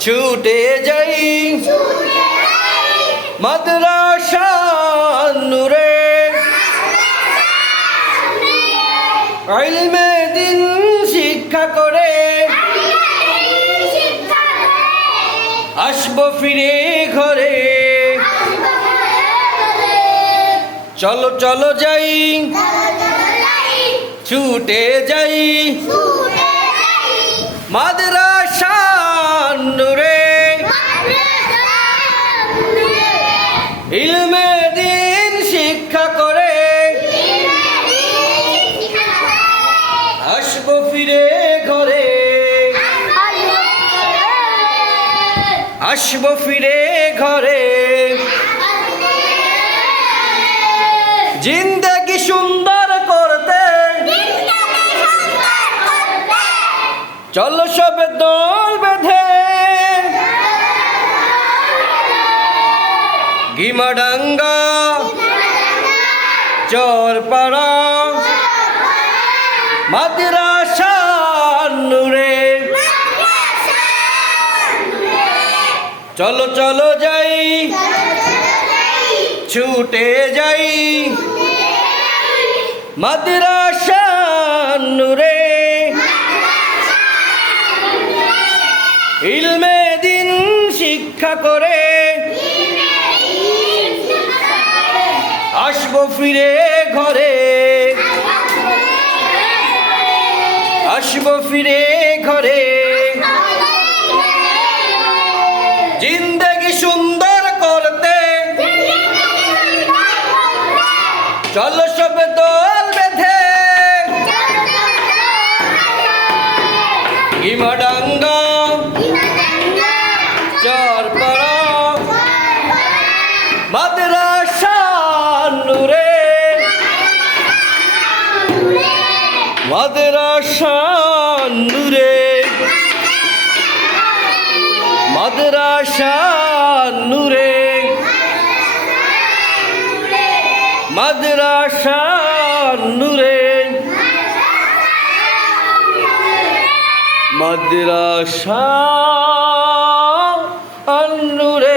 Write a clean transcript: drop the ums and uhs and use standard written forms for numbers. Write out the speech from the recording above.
ছুটে যাই মাদ্রাসা নূরে ইলমে দিন শিক্ষা করে আসবো ফিরে ঘরে। চলো চলো যাই ছুটে যাই মাদ্রাসা নূরে ইলমে দিন শিক্ষা করে আসবো ফিরে ঘরে। আসবো ফিরে ঘরে। জিন্দেগি সুন্দর করতে চলো সবে দল বেঁধে গিমাডাঙ্গা চরপাড়া মাদ্রাসা নূরে। চলো চলো যাই ছুটে যাই মাদ্রাসা নূরে ইলমে দিন শিক্ষা করে আসবো ফিরে ঘরে। আসবো ফিরে ঘরে। জিন্দেগি সুন্দর করতে চলো সব দল বেঁধে গিমাডাঙ্গা চরপাড়া মাদ্রাসা নূরে। মাদ্রাসা নূরে। মাদ্রাসা নূরে। মাদ্রাসা নূরে। মাদ্রাসা নূরে।